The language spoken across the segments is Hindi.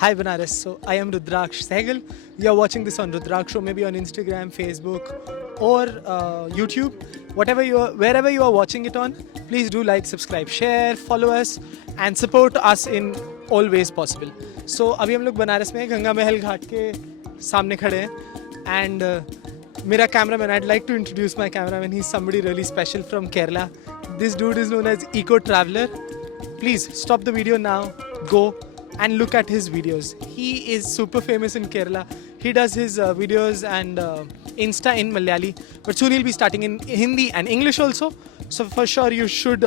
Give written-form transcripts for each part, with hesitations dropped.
Hi Banaras, so I am Rudraksh Sehgal. You are watching this on Rudraksh Show, maybe on Instagram, Facebook, or YouTube. Wherever you are watching it on, please do like, subscribe, share, follow us, and support us in all ways possible. So अभी हम लोग बनारस में गंगा महल घाट के सामने खड़े हैं and मेरा cameraman, I'd like to introduce my cameraman. He's somebody really special from Kerala. This dude is known as Eco Traveler. Please stop the video now, go and look at his videos. He is super famous in Kerala. He does his videos and Insta in Malayali, but soon he'll be starting in Hindi and English also. So for sure you should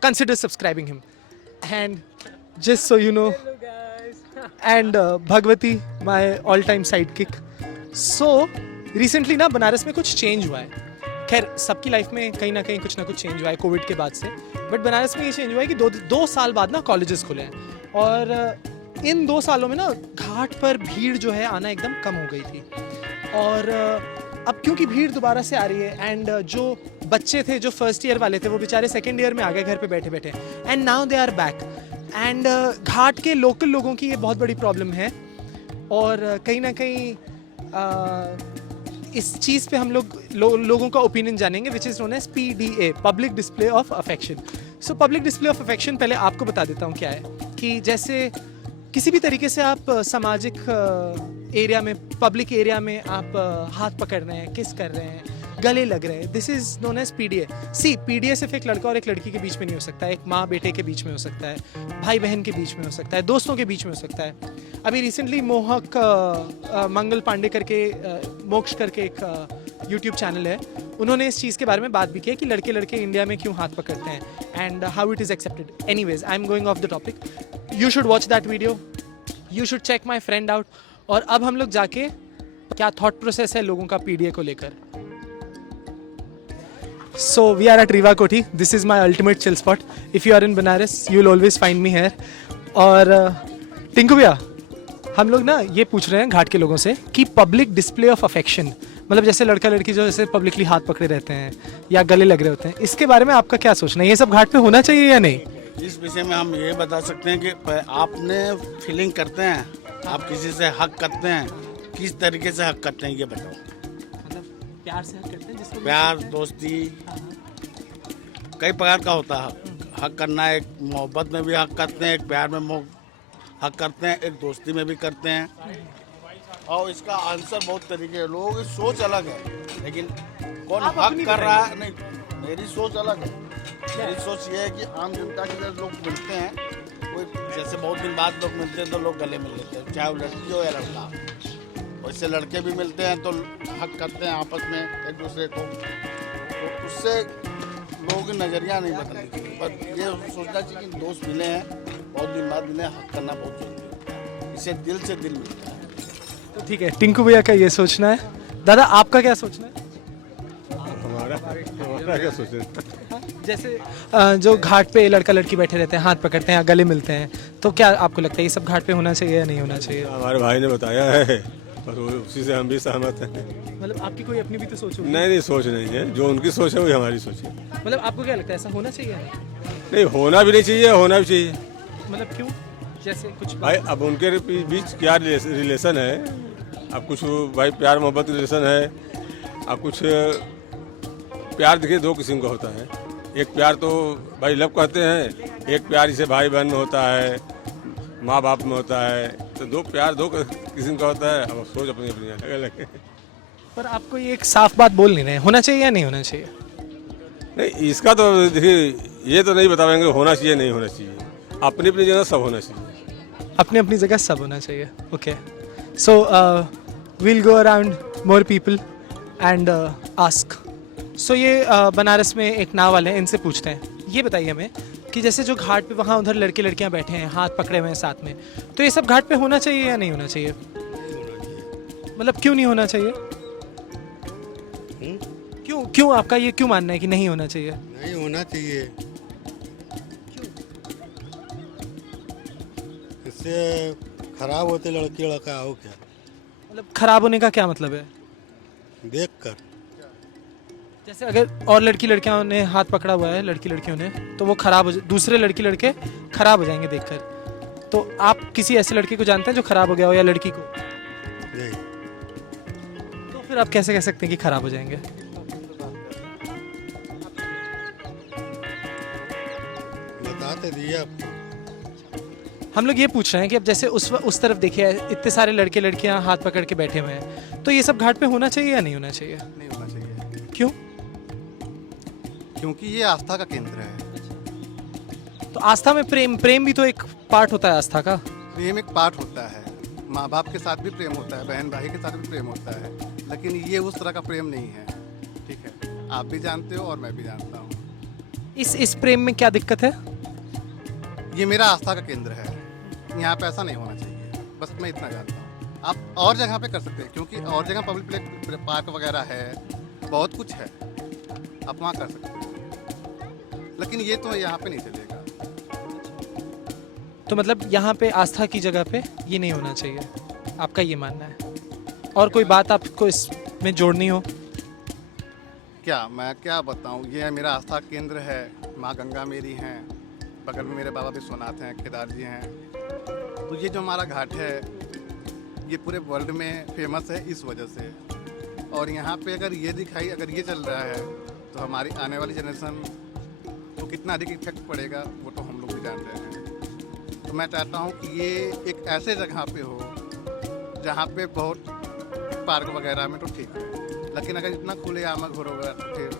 consider subscribing him. And just so you know, and Bhagwati, my all-time sidekick. So recently ना बनारस में कुछ चेंज हुआ है. खैर सबकी लाइफ में कहीं ना कुछ चेंज हुआ है कोविड के बाद से, बट बनारस में ये चेंज हुआ है कि दो साल बाद ना कॉलेजेस खुले हैं और इन 2 सालों में ना घाट पर भीड़ जो है आना एकदम कम हो गई थी. और अब क्योंकि भीड़ दोबारा से आ रही है एंड जो बच्चे थे जो फर्स्ट ईयर वाले थे वो बेचारे सेकेंड ईयर में आ गए घर पे बैठे बैठे and now they are back and घाट के लोकल लोगों की ये बहुत बड़ी प्रॉब्लम है. और कहीं ना कहीं इस चीज़ पे हम लोगों का ओपिनियन जानेंगे which is known as PDA, public display of affection. So public display of affection पहले आपको बता देता हूँ क्या है. कि जैसे किसी भी तरीके से आप सामाजिक एरिया में, पब्लिक एरिया में आप हाथ पकड़ रहे हैं, किस कर रहे हैं, गले लग रहे हैं, this is known as PDA. See PDA सिर्फ एक लड़का और एक लड़की के बीच में नहीं हो सकता है, एक माँ बेटे के बीच में हो सकता है, भाई बहन के बीच में हो सकता है, दोस्तों के बीच में हो सकता है. अभी रिसेंटली मोहक मंगल पांडे करके मोक्ष करके एक यूट्यूब चैनल है, उन्होंने इस चीज़ के बारे में बात भी की है कि लड़के लड़के इंडिया में क्यों हाथ पकड़ते हैं and how it is accepted. Anyways I am going off the topic. You should watch that video, you should check my friend out. और अब हम लोग जाके क्या थॉट प्रोसेस है लोगों का PDA को लेकर. So we are at Riva Koti. This is my ultimate chill spot. If you are in Banaras, you will always find me here. और टिंकू भैया, हम लोग ना ये पूछ रहे हैं घाट के लोगों से कि पब्लिक डिस्प्ले ऑफ अफेक्शन, मतलब जैसे लड़का लड़की जो जैसे पब्लिकली हाथ पकड़े रहते हैं या गले लग रहे होते हैं, इसके बारे में आपका क्या सोचना है? ये सब घाट पे होना चाहिए या नहीं? इस विषय में हम ये बता सकते हैं कि आपने फीलिंग करते हैं, आप किसी से हक करते हैं, किस तरीके से हक करते हैं ये बताओ. मतलब प्यार से हक करते हैं जिसको प्यार, दोस्ती, कई प्रकार का होता है. हक करना एक मोहब्बत में भी हक करते हैं, एक प्यार में हक करते हैं, एक दोस्ती में भी करते हैं. और इसका आंसर बहुत तरीके है. लोगों की सोच अलग है, लेकिन कौन हक कर रहा है, नहीं, मेरी सोच अलग है. मेरी सोच ये है कि आम जनता के जब लोग मिलते हैं, कोई जैसे बहुत दिन बाद लोग मिलते हैं तो लोग गले मिल लेते हैं, चाहे वो लड़की हो या लड़का. वैसे लड़के भी मिलते हैं तो हक करते हैं आपस में एक दूसरे को. तो उससे लोगों की नज़रिया नहीं बदलनी चाहिए, पर ये सोचना चाहिए कि दोस्त मिले हैं, बहुत दिन बाद मिले, हक करना बहुत जरूरी है. इससे दिल से दिल मिलता है. तो ठीक है, टिंकू भैया का ये सोचना है. दादा आपका क्या सोचना है? हमारा क्या सोचना? जैसे जो घाट पे लड़का लड़की बैठे रहते हैं, हाथ पकड़ते हैं, गले मिलते हैं, तो क्या आपको लगता है ये सब घाट पे होना चाहिए या नहीं होना चाहिए? हमारे भाई ने बताया है और उसी से हम भी सहमत हैं. मतलब आपकी कोई अपनी भी तो सोच होगी. नहीं, सोच नहीं है. जो उनकी सोच है वही हमारी सोच है. मतलब आपको क्या लगता है ऐसा होना चाहिए? नहीं, होना भी नहीं चाहिए, होना भी चाहिए. मतलब क्यों? जैसे कुछ भाई अब उनके बीच क्या रिलेशन है? अब कुछ भाई प्यार मोहब्बत रिलेशन है. अब कुछ प्यार देखिए 2 किस्म का होता है. एक प्यार तो भाई लव कहते हैं, एक प्यार जैसे भाई बहन में होता है, माँ बाप में होता है. तो 2 किस्म का होता है. अब सोच अपनी अपनी अलग अलग है. पर आपको ये एक साफ बात बोल नहीं रहे, होना चाहिए या नहीं होना चाहिए? नहीं, इसका तो देखिए ये तो नहीं बता पाएंगे होना चाहिए नहीं होना चाहिए. अपनी अपनी जगह सब होना चाहिए. अपनी अपनी जगह सब होना चाहिए. Okay, so we'll go around more people and ask. सो ये बनारस में एक नाव वाले हैं, इनसे पूछते हैं. ये बताइए हमें कि जैसे जो घाट पे वहाँ उधर लड़के लड़कियाँ बैठे हैं, हाथ पकड़े हुए हैं साथ में, तो ये सब घाट पे होना चाहिए या नहीं होना चाहिए? मतलब क्यों नहीं होना चाहिए? क्यों आपका ये क्यों मानना है कि नहीं होना चाहिए? नहीं होना चाहिए. इससे खराब होते लड़की लड़का हो क्या? मतलब खराब होने का क्या मतलब है? देख कर जैसे अगर और लड़की लड़कियों ने हाथ पकड़ा हुआ है, लड़की लड़कियों ने, तो वो खराब हो दूसरे लड़की लड़के खराब हो जाएंगे देखकर. तो आप किसी ऐसे लड़के को जानते हैं जो खराब हो गया हो या लड़की को? यही तो फिर आप कैसे कह सकते हैं कि खराब हो जाएंगे? बताते दिए आपको। हम लोग ये पूछ रहे हैं कि अब जैसे उस तरफ देखिए इतने सारे लड़के लड़कियां हाथ पकड़ के बैठे हुए हैं, तो ये सब घाट पे होना चाहिए या नहीं होना चाहिए? नहीं होना चाहिए, क्यों? क्योंकि ये आस्था का केंद्र है। तो आस्था में प्रेम भी तो एक पार्ट होता है आस्था का। प्रेम एक पार्ट होता है, माँ बाप के साथ भी प्रेम होता है, बहन भाई के साथ भी प्रेम होता है, लेकिन ये उस तरह का प्रेम नहीं है। ठीक है, आप भी जानते हो और मैं भी जानता हूँ। इस प्रेम में क्या दिक्कत है? ये मेरा आस्था का केंद्र है, यहाँ पे ऐसा नहीं होना चाहिए, बस मैं इतना जानता हूँ। आप और जगह पे कर सकते हैं, क्योंकि और जगह पब्लिक पार्क वगैरह है, बहुत कुछ है, आप वहाँ कर सकते हैं, लेकिन ये तो यहाँ पे नहीं चलेगा। तो मतलब यहाँ पे आस्था की जगह पे ये नहीं होना चाहिए, आपका ये मानना है? और कोई बात आपको इसमें जोड़नी हो? क्या मैं क्या बताऊँ, ये मेरा आस्था केंद्र है, माँ गंगा मेरी हैं, बगल में मेरे बाबा विश्वनाथ हैं, केदार जी हैं। तो ये जो हमारा घाट है ये पूरे वर्ल्ड में फेमस है इस वजह से। और यहाँ पे अगर ये चल रहा है तो हमारी आने वाली जनरेशन को कितना अधिक इफेक्ट पड़ेगा वो तो हम लोग भी जान रहे हैं। तो मैं चाहता हूँ कि ये एक ऐसे जगह पे हो जहाँ पे बहुत पार्क वगैरह में तो ठीक है, लेकिन अगर इतना खुले आम घोर होगा तो फिर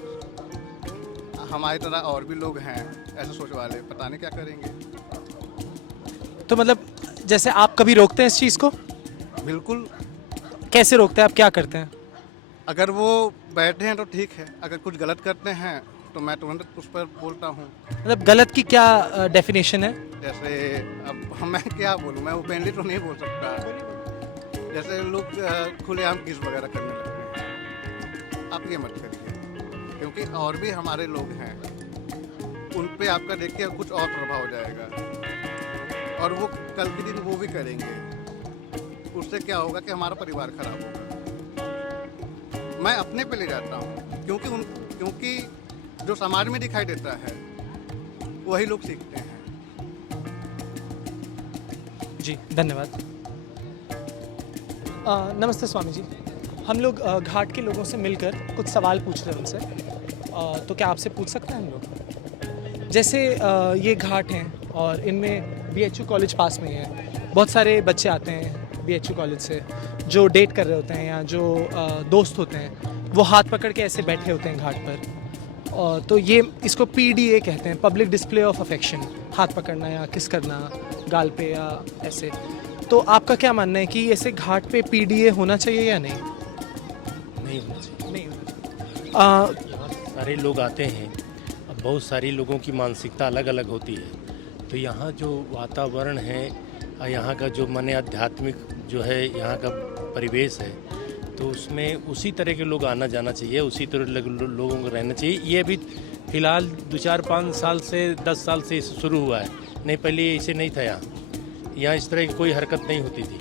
हमारी तरह और भी लोग हैं ऐसे सोच वाले, पता नहीं क्या करेंगे। तो मतलब जैसे आप कभी रोकते हैं इस चीज़ को? बिल्कुल, कैसे रोकते हैं, आप क्या करते हैं? अगर वो बैठे हैं तो ठीक है, अगर कुछ गलत करते हैं तो मैं तुरंत उस पर बोलता हूँ। मतलब गलत की क्या डेफिनेशन है? जैसे अब मैं क्या बोलूँ, मैं ओपनली तो नहीं बोल सकता। जैसे लोग खुलेआम किस वगैरह करने लगते हैं, आप ये मत करिए, क्योंकि और भी हमारे लोग हैं, उन पे आपका देख के कुछ और प्रभाव हो जाएगा और वो कल के दिन वो भी करेंगे। उससे क्या होगा कि हमारा परिवार खराब होगा। मैं अपने पे ले जाता हूँ, क्योंकि जो समाज में दिखाई देता है वही लोग सीखते हैं। जी धन्यवाद। नमस्ते स्वामी जी, हम लोग घाट के लोगों से मिलकर कुछ सवाल पूछ रहे हैं उनसे, तो क्या आपसे पूछ सकते हैं हम लोग? जैसे ये घाट हैं और इनमें BHU कॉलेज पास में ही है, बहुत सारे बच्चे आते हैं BHU कॉलेज से जो डेट कर रहे होते हैं या जो दोस्त होते हैं, वो हाथ पकड़ के ऐसे बैठे होते हैं घाट पर। और तो ये इसको PDA कहते हैं, पब्लिक डिस्प्ले ऑफ अफेक्शन, हाथ पकड़ना या किस करना गाल पे या ऐसे। तो आपका क्या मानना है कि ऐसे घाट पे PDA होना चाहिए या नहीं? नहीं होना चाहिए। नहीं होना चाहिए। यहाँ सारे लोग आते हैं, अब बहुत सारी लोगों की मानसिकता अलग अलग होती है, तो यहाँ जो वातावरण है, यहाँ का जो माने आध्यात्मिक जो है यहाँ का परिवेश है, तो उसमें उसी तरह के लोग आना जाना चाहिए, उसी तरह लोगों को रहना चाहिए। ये अभी फ़िलहाल 2-4-5 साल से 10 साल से शुरू हुआ है, नहीं पहले ऐसे नहीं था। यहाँ इस तरह की कोई हरकत नहीं होती थी।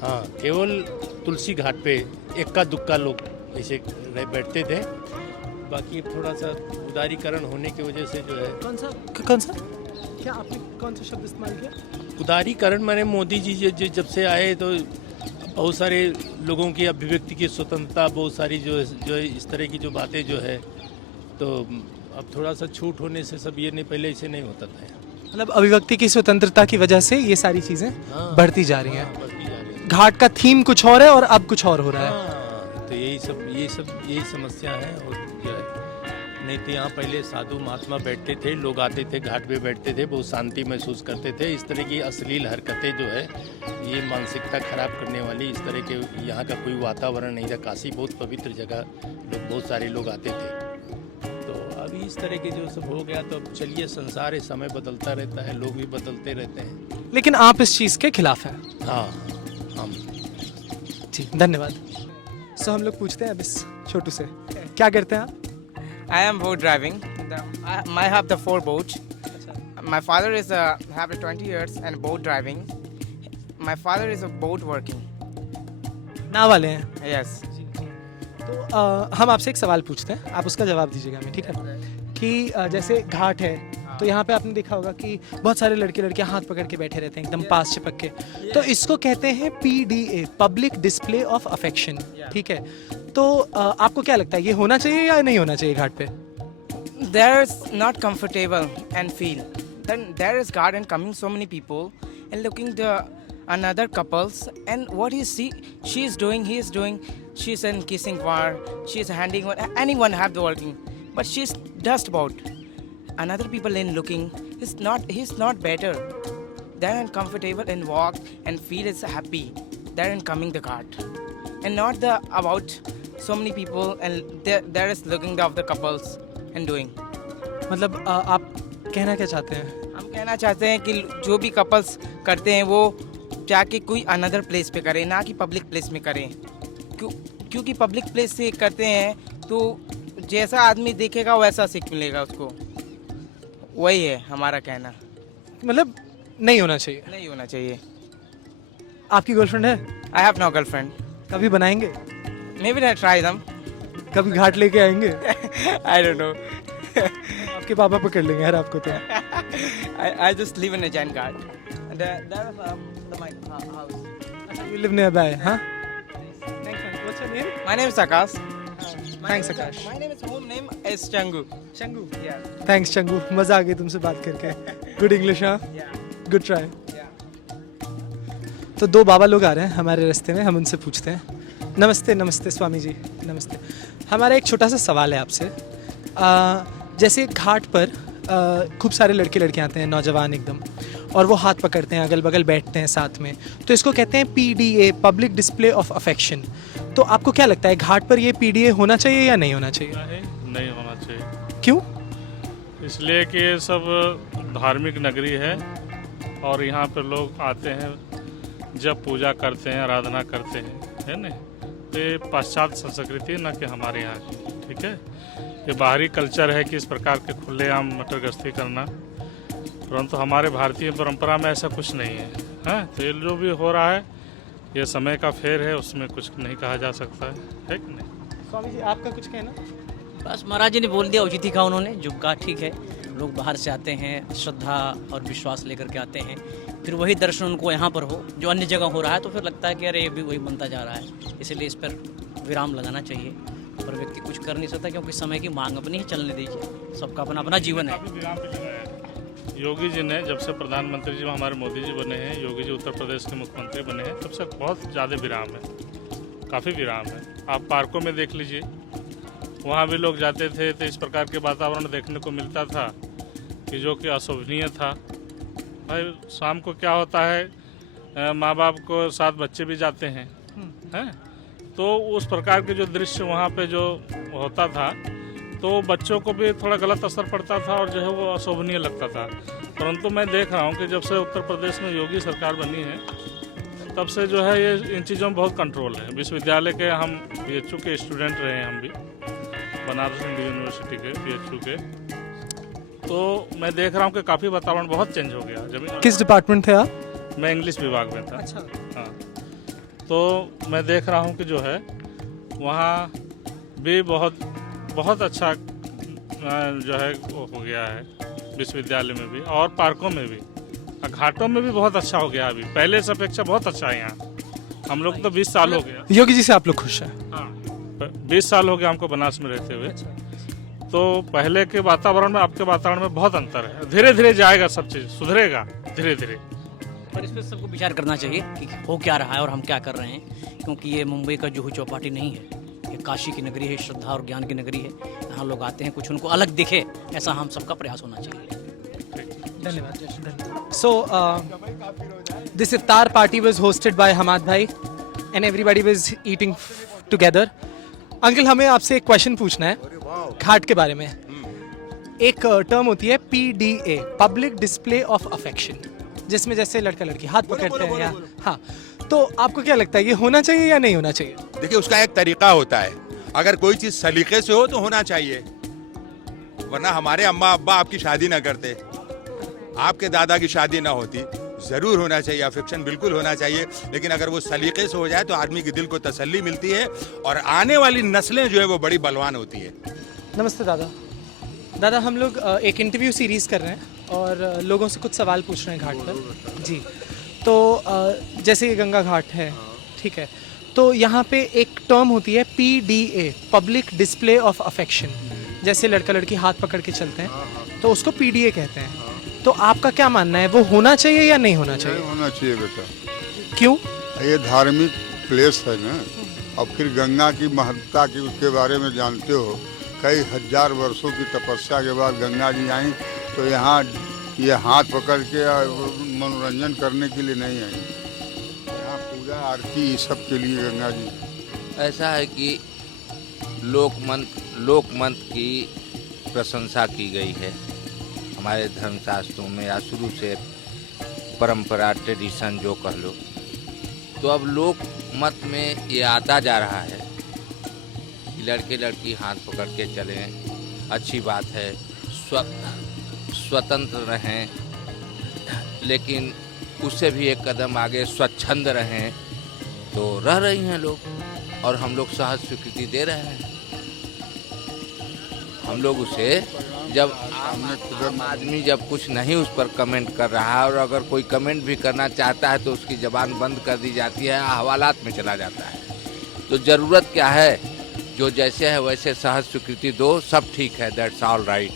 हाँ, केवल तुलसी घाट पे इक्का दुक्का लोग ऐसे बैठते थे, बाकी थोड़ा सा उदारीकरण होने की वजह से जो है। कौन सा क्या आपने कौन सा शब्द इस्तेमाल किया? उदारीकरण माने मोदी जी जब से आए तो बहुत सारे लोगों की अभिव्यक्ति की स्वतंत्रता, बहुत सारी जो इस तरह की जो बातें जो है, तो अब थोड़ा सा छूट होने से सब ये नहीं, पहले ऐसे नहीं होता था। मतलब अभिव्यक्ति की स्वतंत्रता की वजह से ये सारी चीज़ें हाँ, बढ़ती जा रही हैं। बढ़ती जा रही है। घाट का थीम कुछ और है और अब कुछ और हो रहा है। हाँ, तो यही समस्या है। और जो है, नहीं तो यहाँ पहले साधु महात्मा बैठते थे, लोग आते थे घाट पे बैठते थे, बहुत शांति महसूस करते थे। इस तरह की अश्लील हरकतें जो है, ये मानसिकता खराब करने वाली, इस तरह के यहाँ का कोई वातावरण नहीं था। काशी बहुत पवित्र जगह, लोग बहुत सारे लोग आते थे। तो अभी इस तरह के जो सब हो गया, तो अब चलिए, संसार है, समय बदलता रहता है, लोग भी बदलते रहते हैं। लेकिन आप इस चीज़ के खिलाफ हैं? हाँ, हम जी धन्यवाद। सो हम लोग पूछते हैं अब इस छोटू से, क्या करते हैं आप? I am boat driving. I have the 4 boats. My father is have 20 years and boat driving. My father is a boat working. नाव वाले हैं? Yes. तो हम आपसे एक सवाल पूछते हैं, आप उसका जवाब दीजिएगा हमें, ठीक है? कि जैसे घाट है तो यहाँ पे आपने देखा होगा कि बहुत सारे लड़के लड़कियाँ हाथ पकड़ के बैठे रहते हैं एकदम पास चिपक के, तो इसको कहते हैं PDA, public display of affection, ठीक है। तो आपको क्या लगता है ये होना चाहिए या नहीं होना चाहिए घाट पे? There's not comfortable and feel. Then there is garden coming so many people and looking the another couples and what is she is doing, he is doing, she's in kissing war, she's handing one, anyone have the working, but she's just about another people in looking. He's not better. They're uncomfortable and walk and feel is happy. They're in coming the cart and not the about so many people and there is looking of the couples and doing. मतलब आप कहना क्या चाहते हैं? हम कहना चाहते हैं कि जो भी कपल्स करते हैं वो जाके कोई अनदर प्लेस पे करें, ना कि पब्लिक प्लेस में करें। क्योंकि पब्लिक प्लेस से करते हैं तो जैसा आदमी देखेगा वैसा सीख मिलेगा उसको। वही है हमारा कहना। मतलब नहीं होना चाहिए। नहीं होना चाहिए। आपकी गर्लफ्रेंड है? I have no girlfriend. कभी बनाएंगे? Maybe I try them. कभी घाट लेके आएंगे? I don't know. आपके पापा पकड़ लेंगे यार आपको तो। I just live in a Jain Ghat. And there is my house. You live nearby, huh? Thanks, man. What's your name? My name is Akash. Thanks, Akash. My name is home name is Changu. Changu. Yeah. Thanks, Changu. मजा आ गया तुमसे बात करके। Good English, हाँ? Yeah. Good try. Yeah. तो दो बाबा लोग आ रहे हैं हमारे रास्ते में, हम उनसे पूछते हैं। नमस्ते, नमस्ते स्वामी जी, नमस्ते। हमारा एक छोटा सा सवाल है आपसे। जैसे घाट पर खूब सारे लड़के लड़कियाँ आते हैं, नौजवान एकदम, और वो हाथ पकड़ते हैं, अगल बगल बैठते हैं साथ में, तो इसको कहते हैं PDA, public display of affection. तो आपको क्या लगता है घाट पर ये PDA होना चाहिए या नहीं होना चाहिए? नहीं होना चाहिए। क्यों? इसलिए कि ये सब धार्मिक नगरी है और यहाँ पर लोग आते हैं जब पूजा करते हैं, आराधना करते हैं, है ना। तो ये पाश्चात्य संस्कृति न कि हमारे यहाँ की, ठीक है। ये बाहरी कल्चर है कि इस प्रकार के खुलेआम मटर गश्ती करना, परंतु हमारे भारतीय परंपरा में ऐसा कुछ नहीं है, हैं। तो ये जो भी हो रहा है ये समय का फेर है, उसमें कुछ नहीं कहा जा सकता है कि नहीं। स्वामी जी आपका कुछ कहना? बस महाराज जी ने बोल दिया, उचित ही कहा उन्होंने, जो कहा ठीक है। लोग बाहर से आते हैं, श्रद्धा और विश्वास लेकर के आते हैं, फिर वही दर्शन उनको यहाँ पर हो जो अन्य जगह हो रहा है, तो फिर लगता है कि अरे ये भी वही बनता जा रहा है। इसलिए इस पर विराम लगाना चाहिए। पर व्यक्ति कुछ कर नहीं सकता क्योंकि समय की मांग अपनी है, चलने दीजिए, सबका अपना अपना जीवन है। योगी जी ने जब से प्रधानमंत्री जी हमारे मोदी जी बने हैं, योगी जी उत्तर प्रदेश के मुख्यमंत्री बने हैं, तब से बहुत ज़्यादा विराम है, काफ़ी विराम है। आप पार्कों में देख लीजिए, वहाँ भी लोग जाते थे तो इस प्रकार के वातावरण देखने को मिलता था कि जो कि अशोभनीय था। भाई शाम को क्या होता है, माँ बाप को साथ बच्चे भी जाते हैं, हैं, तो उस प्रकार के जो दृश्य वहाँ पे जो होता था तो बच्चों को भी थोड़ा गलत असर पड़ता था और जो है वो अशोभनीय लगता था। परंतु मैं देख रहा हूँ कि जब से उत्तर प्रदेश में योगी सरकार बनी है तब से जो है ये इन चीज़ों में बहुत कंट्रोल है। विश्वविद्यालय के हम BHU के स्टूडेंट रहे हैं, हम भी बनारस हिंदू यूनिवर्सिटी के BHU के, तो मैं देख रहा हूँ कि काफ़ी वातावरण बहुत चेंज हो गया। जब किस डिपार्टमेंट थे आप? मैं इंग्लिश विभाग में था। अच्छा। हाँ, तो मैं देख रहा हूँ कि जो है वहाँ भी बहुत अच्छा जो है वो हो गया है, विश्वविद्यालय में भी और पार्कों में भी, घाटों में भी बहुत अच्छा हो गया। अभी पहले से अपेक्षा बहुत अच्छा है यहाँ। हम लोग तो 20 साल हो गया। योगी जी से आप लोग खुश हैं? हाँ, 20 साल हो गया हमको बनारस में रहते हुए। तो पहले के वातावरण में आपके वातावरण में बहुत अंतर है। धीरे धीरे जाएगा, सब चीज़ सुधरेगा धीरे धीरे। पर इस पर सबको विचार करना चाहिए कि हो क्या रहा है और हम क्या कर रहे हैं, क्योंकि ये मुंबई का जुहू चौपाटी नहीं है, ये काशी की नगरी है, श्रद्धा और ज्ञान की नगरी है। यहाँ लोग आते हैं, कुछ उनको अलग दिखे, ऐसा हम सबका प्रयास होना चाहिए। धन्यवाद। So this iftar party was hosted by Hamad bhai and everybody was eating together. Uncle हमें आपसे एक क्वेश्चन पूछना है घाट के बारे में। एक टर्म होती है PDA, public display of affection, जिसमें जैसे लड़का लड़की हाथ पकड़ते हैं या हाँ, तो आपको क्या लगता है ये होना चाहिए या नहीं होना चाहिए? देखिए उसका एक तरीका होता है, अगर कोई चीज़ सलीके से हो तो होना चाहिए, वरना हमारे अम्मा अब्बा आपकी शादी ना करते, आपके दादा की शादी ना होती। ज़रूर होना चाहिए, अफेक्शन बिल्कुल होना चाहिए, लेकिन अगर वो सलीके से हो जाए तो आदमी के दिल को तसल्ली मिलती है और आने वाली नस्लें जो है वो बड़ी बलवान होती है। नमस्ते दादा। दादा हम लोग एक इंटरव्यू सीरीज़ कर रहे हैं और लोगों से कुछ सवाल पूछ रहे हैं घाट पर जी। तो जैसे ये गंगा घाट है, ठीक है, तो यहाँ पे एक टर्म होती है PDA, public display of affection. जैसे लड़का लड़की हाथ पकड़ के चलते हैं तो उसको PDA कहते हैं। तो आपका क्या मानना है, वो होना चाहिए या नहीं होना चाहिए? नहीं होना चाहिए बेटा। क्यों? ये धार्मिक प्लेस है ना, और फिर गंगा की महत्ता की उसके बारे में जानते हो। कई हजार वर्षों की तपस्या के बाद गंगा जी आई, तो यहाँ ये हाथ पकड़ के मनोरंजन करने के लिए नहीं आई, यहाँ पूजा आरती सब के लिए गंगा जी। ऐसा है कि लोकमंत्र की प्रशंसा की गई है हमारे धर्मशास्त्रों में, या शुरू से परंपरा ट्रेडिशन जो कह लो। तो अब लोक मत में ये आता जा रहा है कि लड़के लड़की हाथ पकड़ के चलें, अच्छी बात है, स्वतंत्र रहें, लेकिन उससे भी एक कदम आगे स्वच्छंद रहें। तो रह रही हैं लोग और हम लोग सहज स्वीकृति दे रहे हैं। हम लोग उसे जब आम आदमी जब कुछ नहीं उस पर कमेंट कर रहा है, और अगर कोई कमेंट भी करना चाहता है तो उसकी ज़बान बंद कर दी जाती है, हवालात में चला जाता है। तो ज़रूरत क्या है, जो जैसे है वैसे सहज स्वीकृति दो, सब ठीक है, दैट्स ऑल राइट।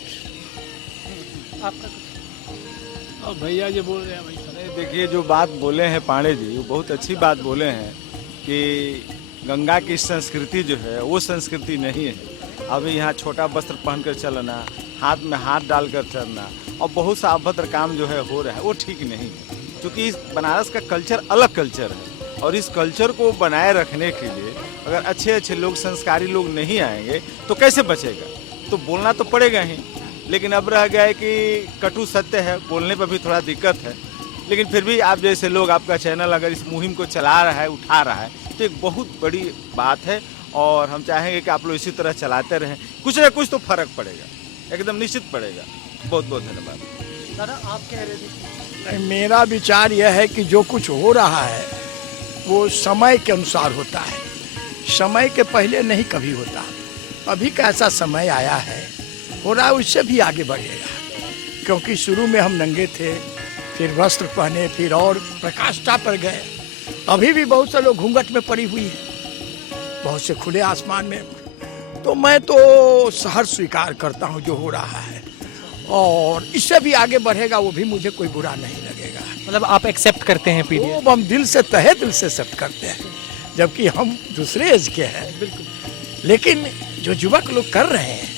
और भैया जी बोल रहे हैं भाई, देखिए जो बात बोले हैं पांडे जी, वो बहुत अच्छी बात बोले हैं कि गंगा की संस्कृति जो है वो संस्कृति नहीं है। अभी यहाँ छोटा वस्त्र पहनकर चलना, हाथ में हाथ डालकर चलना और बहुत सा अभद्र काम जो है हो रहा है, वो ठीक नहीं है। क्योंकि इस बनारस का कल्चर अलग कल्चर है, और इस कल्चर को बनाए रखने के लिए अगर अच्छे अच्छे लोग, संस्कारी लोग नहीं आएंगे तो कैसे बचेगा? तो बोलना तो पड़ेगा ही, लेकिन अब रह गया है कि कटु सत्य है, बोलने पर भी थोड़ा दिक्कत है। लेकिन फिर भी आप जैसे लोग, आपका चैनल अगर इस मुहिम को चला रहा है, उठा रहा है, तो एक बहुत बड़ी बात है, और हम चाहेंगे कि आप लोग इसी तरह चलाते रहें। कुछ ना कुछ तो फर्क पड़ेगा, एकदम निश्चित पड़ेगा। बहुत बहुत धन्यवाद। दादा आप कह रहे थे? मेरा विचार यह है कि जो कुछ हो रहा है वो समय के अनुसार होता है, समय के पहले नहीं कभी होता। अभी का ऐसा समय आया है, हो रहा है, उससे भी आगे बढ़ेगा। क्योंकि शुरू में हम नंगे थे, फिर वस्त्र पहने, फिर और प्रकाष्ठा पर गए। अभी भी बहुत से लोग घूंघट में पड़ी हुई है, बहुत से खुले आसमान में। तो मैं तो सहर्ष स्वीकार करता हूँ जो हो रहा है, और इससे भी आगे बढ़ेगा, वो भी मुझे कोई बुरा नहीं लगेगा। मतलब आप एक्सेप्ट करते हैं PDA? वो हम दिल से, तहे दिल से एक्सेप्ट करते हैं, जबकि हम दूसरे एज के हैं। बिल्कुल। लेकिन जो युवक लोग कर रहे हैं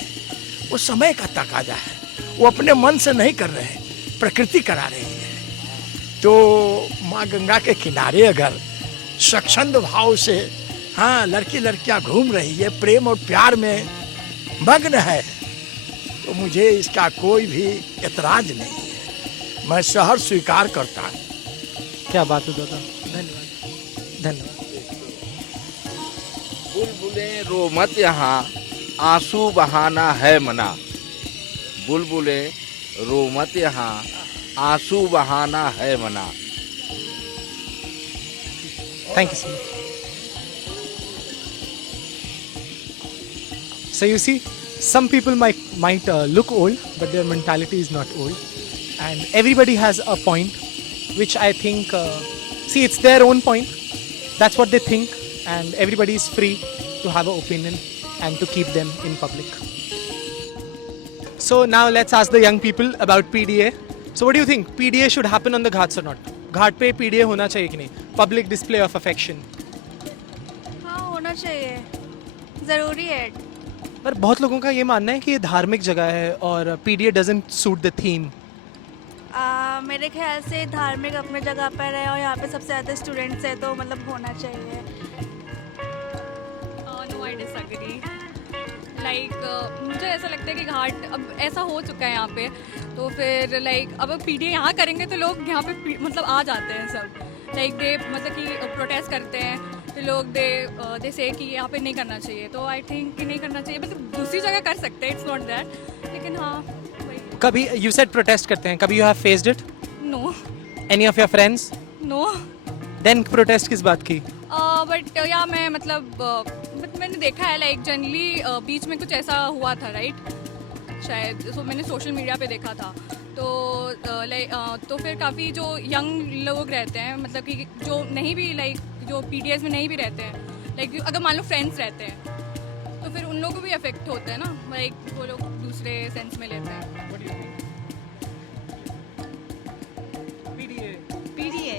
वो समय का तकाजा है, वो अपने मन से नहीं कर रहे हैं, प्रकृति करा रही है। तो माँ गंगा के किनारे अगर स्वच्छंद भाव से हाँ लड़की लड़कियाँ घूम रही है, प्रेम और प्यार में मग्न है, तो मुझे इसका कोई भी एतराज नहीं है। मैं सहर्ष स्वीकार करता हूँ। क्या बात है दादा, धन्यवाद धन्यवाद। बुलबुलें रो मत यहाँ, आंसू बहाना है मना। बुलबुलें रो मत यहाँ, आंसू बहाना है मना। Thank you so much. So you see, some people might look old, but their mentality is not old, and everybody has a point, which I think, see, it's their own point. That's what they think, and everybody is free to have an opinion and to keep them in public. So now let's ask the young people about PDA. So what do you think? PDA should happen on the ghats or not? घाट पे PDA होना चाहिए कि नहीं? Public display of affection. हाँ होना चाहिए, ज़रूरी है। पर बहुत लोगों का ये मानना है कि ये धार्मिक जगह है और PDA doesn't suit the theme. मेरे ख्याल से धार्मिक अपने जगह पर है, और यहाँ पे सबसे ज़्यादा स्टूडेंट्स है, तो मतलब होना चाहिए। No I disagree. मुझे ऐसा लगता है कि घाट अब ऐसा हो चुका है यहाँ पे, तो फिर अब PDA यहाँ करेंगे तो लोग यहाँ पे मतलब आ जाते हैं सब। दे मतलब कि प्रोटेस्ट करते हैं, तो लोग दे से कि यहाँ पे नहीं करना चाहिए, तो आई थिंक कि नहीं करना चाहिए। मतलब दूसरी जगह कर सकते हैं, इट्स नॉट दैट, लेकिन हाँ कभी you said protest करते हैं, कभी you have faced it? No. Any of your friends? No. Then protest किस बात की? बट या मैं मतलब मैंने देखा है जनरली बीच में कुछ ऐसा हुआ था, राइट? शायद, तो मैंने सोशल मीडिया पे देखा था। तो फिर काफ़ी जो यंग लोग रहते हैं, मतलब कि जो नहीं भी जो PDS में नहीं भी रहते हैं, अगर मान लो फ्रेंड्स रहते हैं तो फिर उन लोगों को भी अफेक्ट होता है ना, वो लोग दूसरे सेंस में लेते हैं। PDA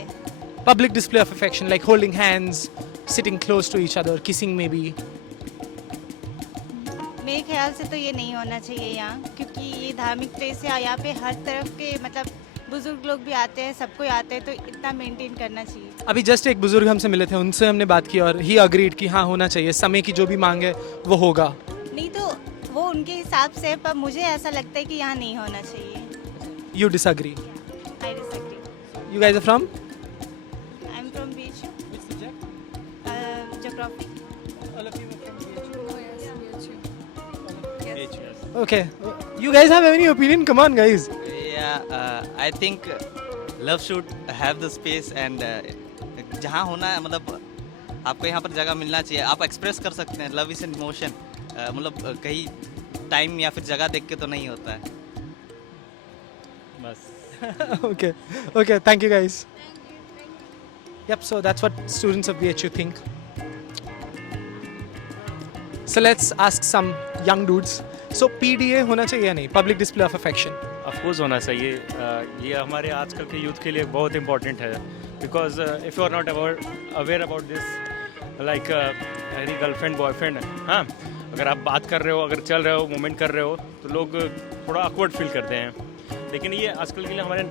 Public display of affection, like holding hands, sitting close to each other, kissing maybe. मेरे ख्याल से तो ये नहीं होना चाहिए यहाँ, क्योंकि ये धार्मिक प्लेस है। यहाँ पे हर तरफ के मतलब बुजुर्ग लोग भी आते हैं, सब कोई आते हैं, तो इतना मेंटेन करना चाहिए। अभी जस्ट एक बुजुर्ग हमसे मिले थे, उनसे हमने बात की और ही अग्रीड कि हाँ होना चाहिए, समय की जो भी मांग है वो होगा। नहीं तो वो उनके हिसाब से, पर मुझे ऐसा लगता है कि यहाँ नहीं होना चाहिए। You disagree? I disagree. You guys are from? I'm from BHU. Which subject? Geography. All of you are from Oh, yes, yes. Okay. You guys have any opinion? Come on, guys. Yeah, I think love should have the space and जहाँ होना है, मतलब आपको यहाँ पर जगह मिलना चाहिए, आप एक्सप्रेस कर सकते हैं। लव इज एन इमोशन, मतलब कहीं टाइम या फिर जगह देख के तो नहीं होता है बस। Okay. Okay. Thank you, guys. Yep. So that's what students of BHU think. So let's ask some young dudes. So PDA होना चाहिए या नहीं? Public display of affection. Of course होना चाहिए। ये हमारे आजकल के यूथ के लिए बहुत इंपॉर्टेंट है, because if you are not aware about this, like मेरी गर्लफ्रेंड बॉयफ्रेंड, हाँ, अगर आप बात कर रहे हो, अगर चल रहे हो, मूवमेंट कर रहे हो, तो लोग थोड़ा ऑकवर्ड फील करते हैं। लेकिन ये आजकल के लिए हमारे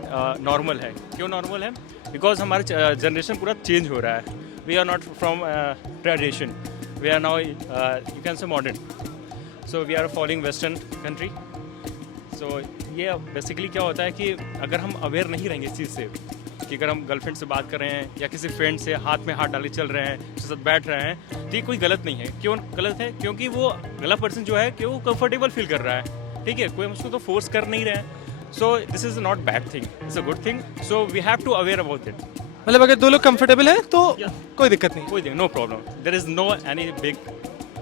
नॉर्मल है। क्यों नॉर्मल है? बिकॉज हमारा जनरेशन पूरा चेंज हो रहा है। We are not from tradition, we are now you can say modern, so we are following western country. So ये बेसिकली क्या होता है कि अगर हम अवेयर नहीं रहेंगे इस चीज़ से कि अगर हम गर्लफ्रेंड से बात कर रहे हैं या किसी फ्रेंड से हाथ में हाथ डाले चल रहे हैं, उसके साथ बैठ रहे हैं, तो ये कोई गलत नहीं है। क्यों गलत है? क्योंकि वो गलत पर्सन जो है कि वो कंफर्टेबल फील कर रहा है, ठीक है, कोई हम उसको तो फोर्स कर नहीं रहे हैं। So this is not bad thing, it's a good thing. So we have to aware about it. मतलब अगर दो लोग कंफर्टेबल हैं तो कोई दिक्कत नहीं। कोई no problem, there is no any big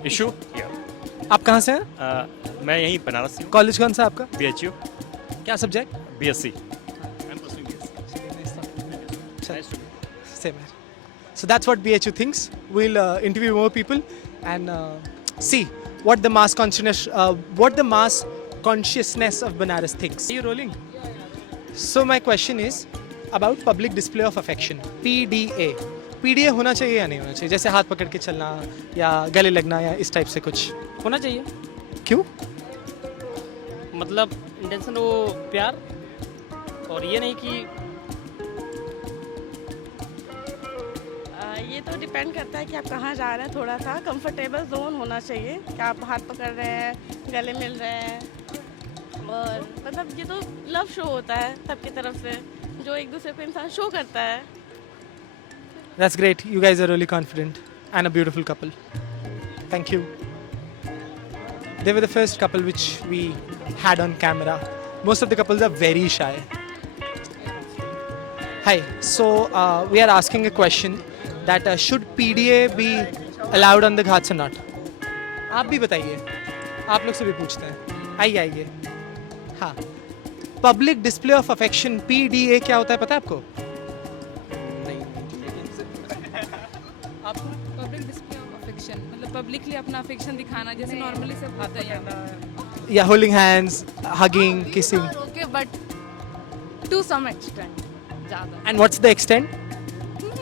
issue here. आप कहाँ से हैं? मैं यहीं बनारस से। कॉलेज कौन सा आपका? BHU। क्या subject? BSc। Same here. So that's what BHU thinks. We'll interview more people and see what the mass consciousness of Banaras thinks. Are you rolling? So my question is about public display of affection. PDA. PDA होना चाहिए या नहीं होना चाहिए? जैसे हाथ पकड़ के चलना या गले लगना या इस टाइप से कुछ होना चाहिए। क्यों? मतलब इंटेंशन वो प्यार, और ये नहीं कि ये तो डिपेंड करता है कि आप कहाँ जा रहे हैं। थोड़ा सा कंफर्टेबल जोन होना चाहिए कि आप हाथ पकड़ रहे हैं, गले मिल रहे हैं, और मतलब ये तो लव शो होता है सबकी तरफ से, जो एक दूसरे को इंसान शो करता है। That's great. You guys are really confident and a beautiful couple. Thank you. They were the first couple which we had on camera. Most of the couples are very shy. Hi. So we are asking a question that should PDA be allowed on the ghats or not? आप भी बताइए. आप लोग से भी पूछते हैं. आइए. हाँ. Public display of affection PDA क्या होता है पता है आपको? पब्लिक डिस्प्ले ऑफ अफेक्शन मतलब पब्लिकली अपना अफेक्शन दिखाना, जैसे नॉर्मली सब होता है। Yeah, holding hands, hugging, kissing. Okay, but to some extent, ज़्यादा. And what's the extent?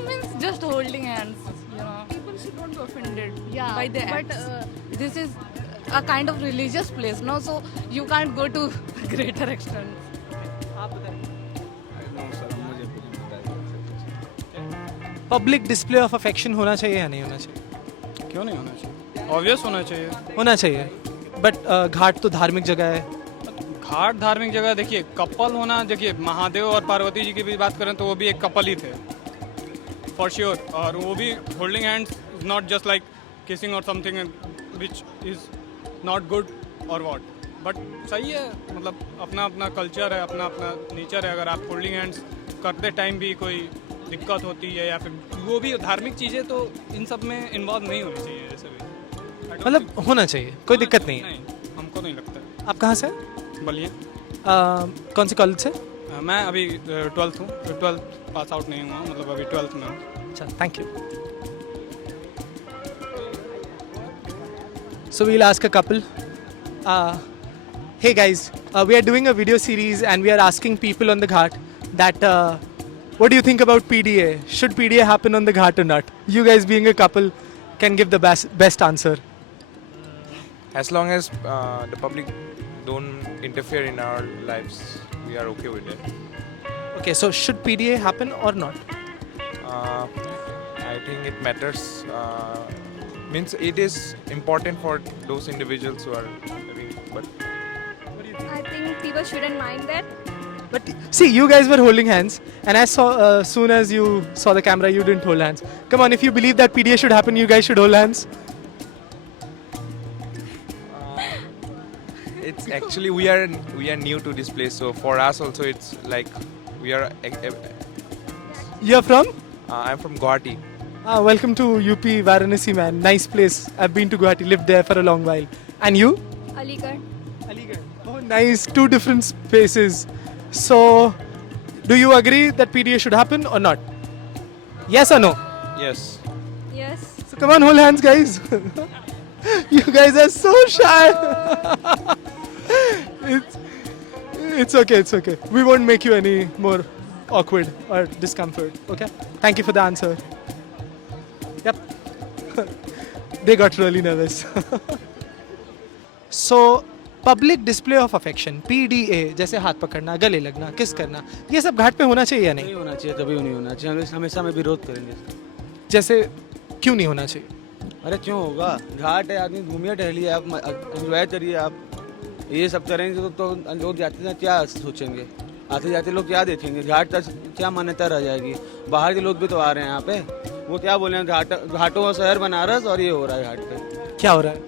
Means just holding hands. You know, people should not be offended by the acts. But this is a kind of religious place, no? So you can't go to greater extent. आप बताइए. पब्लिक डिस्प्ले ऑफ अफेक्शन होना चाहिए या नहीं होना चाहिए? क्यों नहीं होना चाहिए? ऑब्वियस होना चाहिए। होना चाहिए, बट घाट तो धार्मिक जगह है। घाट धार्मिक जगह, देखिए कपल होना, देखिए महादेव और पार्वती जी की भी बात करें तो वो भी एक कपल ही थे फॉर श्योर, और वो भी holding hands is not just like kissing और something which is not good और वॉट, बट सही है, मतलब अपना अपना कल्चर है, अपना अपना नेचर है। अगर आप होल्डिंग हैंड्स करते टाइम भी कोई दिक्कत होती है या फिर वो भी धार्मिक चीज़ें, तो इन सब में इन्वॉल्व नहीं होनी चाहिए। जैसे भी मतलब होना चाहिए, कोई दिक्कत नहीं है। हमको नहीं लगता है। आप कहाँ से? बलिए। कौन से कॉलेज से? मैं अभी 12th हूँ, 12th पास आउट नहीं हुआ, मतलब अभी 12th में हूँ। अच्छा, thank you. So we'll ask a couple. Hey guys, we are doing a video series and we are asking people on the ghat that what do you think about PDA? Should PDA happen on the ghat or not? You guys being a couple can give the best answer. As long as the public don't interfere in our lives, we are okay with it. Okay, so should PDA happen or not? I think it matters. Means it is important for those individuals who are living, but I think people shouldn't mind that. But see, you guys were holding hands, and I saw soon as you saw the camera, you didn't hold hands. Come on, if you believe that PDA should happen, you guys should hold hands. it's actually we are new to this place, so for us also it's like we are. You're from? I'm from Guwahati. Welcome to UP Varanasi, man. Nice place. I've been to Guwahati, lived there for a long while. And you? Aligarh. Oh, nice. Two different spaces. So, do you agree that PDA should happen or not? Yes or no? Yes. Yes. So come on, hold hands, guys. You guys are so shy. It's okay, it's okay. We won't make you any more awkward or discomfort. Okay? Thank you for the answer. Yep. They got really nervous. So, public display of affection PDA, जैसे हाथ पकड़ना, गले लगना, किस करना, ये सब घाट पे होना चाहिए या नहीं? नहीं होना चाहिए, कभी नहीं होना चाहिए। हम हमेशा में विरोध करेंगे। जैसे क्यों नहीं होना चाहिए? अरे क्यों होगा? घाट है, आदमी घूमिए टहलिए, आप एंजॉय करिए। आप ये सब करेंगे तो लोग जाते हैं क्या सोचेंगे? आते जाते लोग क्या देखेंगे? घाट का क्या मान्यता रह जाएगी? बाहर के लोग भी तो आ रहे हैं यहाँ पे, वो क्या बोले हैं? घाटों का शहर बनारस और ये हो रहा है घाट पे। क्या हो रहा है?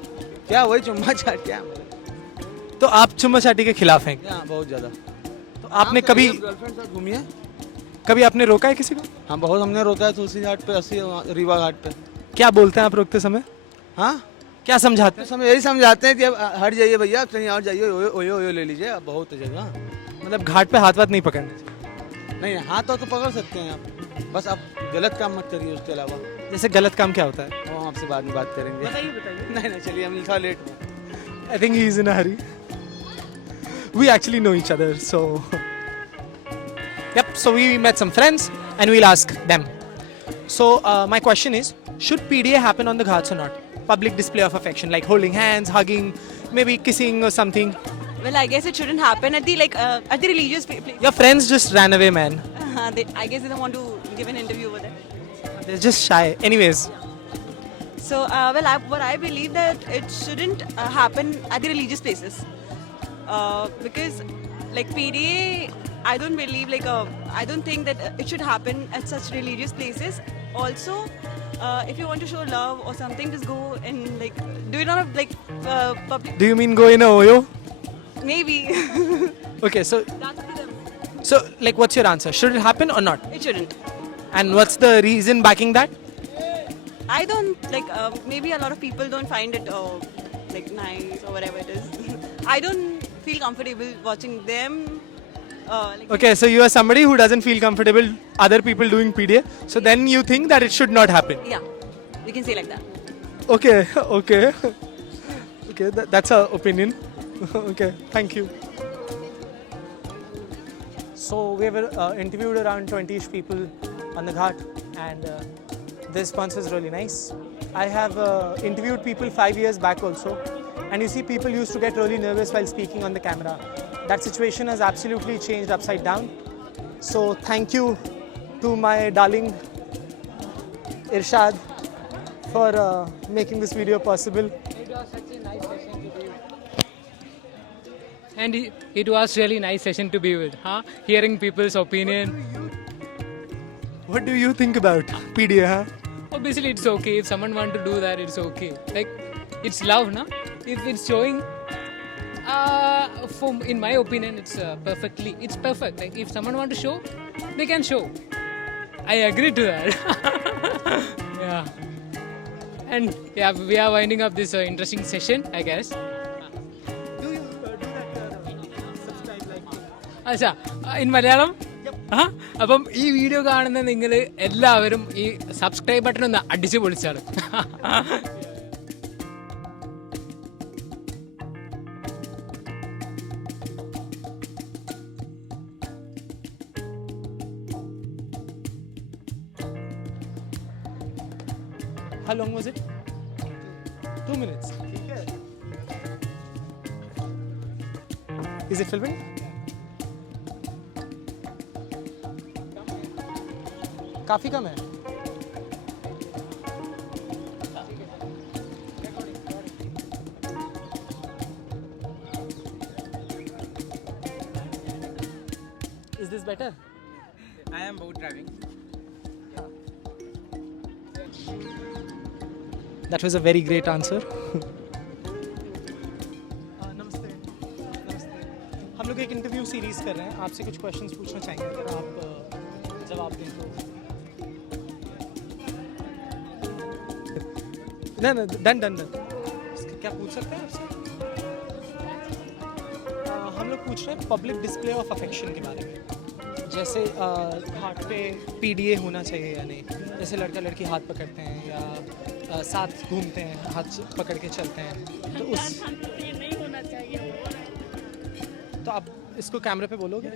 क्या वही चुम्मा चाट क्या? तो आप चुम्मा चाटी के खिलाफ हैं? बहुत ज्यादा। तो आपने कभी गर्लफ्रेंड साथ घूमिए? कभी आपने रोका है किसी को? हाँ, बहुत हमने रोका है तुलसी घाट पे, रीवा घाट पे। क्या बोलते हैं आप रोकते समय? हाँ, क्या समझाते हैं? समय यही समझाते हैं कि अब हट जाइए भैया, आप कहीं और जाइए, ओयो ले लीजिए। अब बहुत जगह मतलब घाट पे हाथ नहीं पकड़ने? नहीं, हाथ तो पकड़ सकते हैं आप, बस आप गलत काम मत करिए। उसके अलावा जैसे गलत काम क्या होता है? वो हम आपसे बाद में बात करेंगे। बताइए। नहीं चलिए, हम लिखा late. I think he is in a hurry. We actually know each other, so yep. So we met some friends, and we'll ask them. So my question is, should PDA happen on the ghats or not? Public display of affection, like holding hands, hugging, maybe kissing or something. Well, I guess it shouldn't happen at the religious place. Your friends just ran away, man. I guess they don't want to give an interview over there. They're just shy. Anyways. So, what I believe that it shouldn't happen at the religious places. Because like PDA, I don't believe I don't think that it should happen at such religious places. Also, if you want to show love or something, just go and do it on a public. Do you mean go in a oyo? Maybe. Okay, so what's your answer? Should it happen or not? It shouldn't. And what's the reason backing that? I don't maybe a lot of people don't find it nice or whatever it is. I don't feel comfortable watching them. Okay, so you are somebody who doesn't feel comfortable other people doing PDA, so then you think that it should not happen. Yeah, you can say like that. Okay, that's our opinion. Okay, thank you. So we have interviewed around 20ish people on the ghat, and the response is really nice. I have interviewed people 5 years back also, and you see people used to get really nervous while speaking on the camera. That situation has absolutely changed upside down. So thank you to my darling Irshad for making this video possible. It was such a nice session to be with. And it was really nice session to be with, huh? Hearing people's opinion. What do you think about PDA, huh? Obviously it's okay. If someone want to do that, it's okay. It's love, na? If it's showing, in my opinion, it's perfect. If someone want to show, they can show. I agree to that. Yeah. And yeah, we are winding up this interesting session, I guess. അച്ഛാ ഇൻ മലയാളം ആ അപ്പം ഈ വീഡിയോ കാണുന്ന നിങ്ങൾ എല്ലാവരും ഈ സബ്സ്ക്രൈബ് ബട്ടൺ ഒന്ന് അടിച്ചു പൊളിച്ചാണ്. How long was it? 2 minutes. Is it filming? काफी कम है. Is this better? I am boat driving. That was a very great answer. नमस्ते. हम लोग एक इंटरव्यू सीरीज कर रहे हैं. आपसे कुछ क्वेश्चंस पूछना चाहेंगे, अगर आप जवाब दें तो. ना डन. क्या पूछ सकते हैं आपसे? हम लोग पूछ रहे हैं पब्लिक डिस्प्ले ऑफ अफेक्शन के बारे में. जैसे हाथ पे PDA होना चाहिए या नहीं. जैसे लड़का लड़की हाथ पकड़ते हैं या साथ घूमते हैं, हाथ पकड़ के चलते हैं, तो उस ये नहीं होना चाहिए. तो आप इसको कैमरे पे बोलोगे?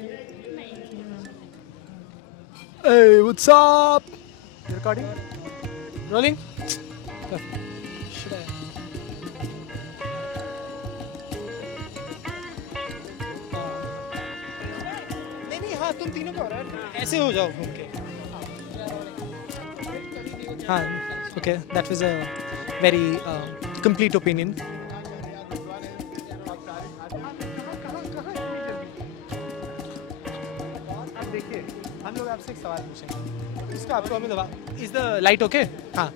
Hey, what's up? You recording? Rolling? Should I? नहीं हाँ, तुम तीनों को ऐसे हो जाओ घूम के. हाँ, okay, that was a very complete opinion. आप देखिए, हम लोग आपसे एक सवाल पूछेंगे. इसका आपको हमें जवाब. Is the light okay? हाँ.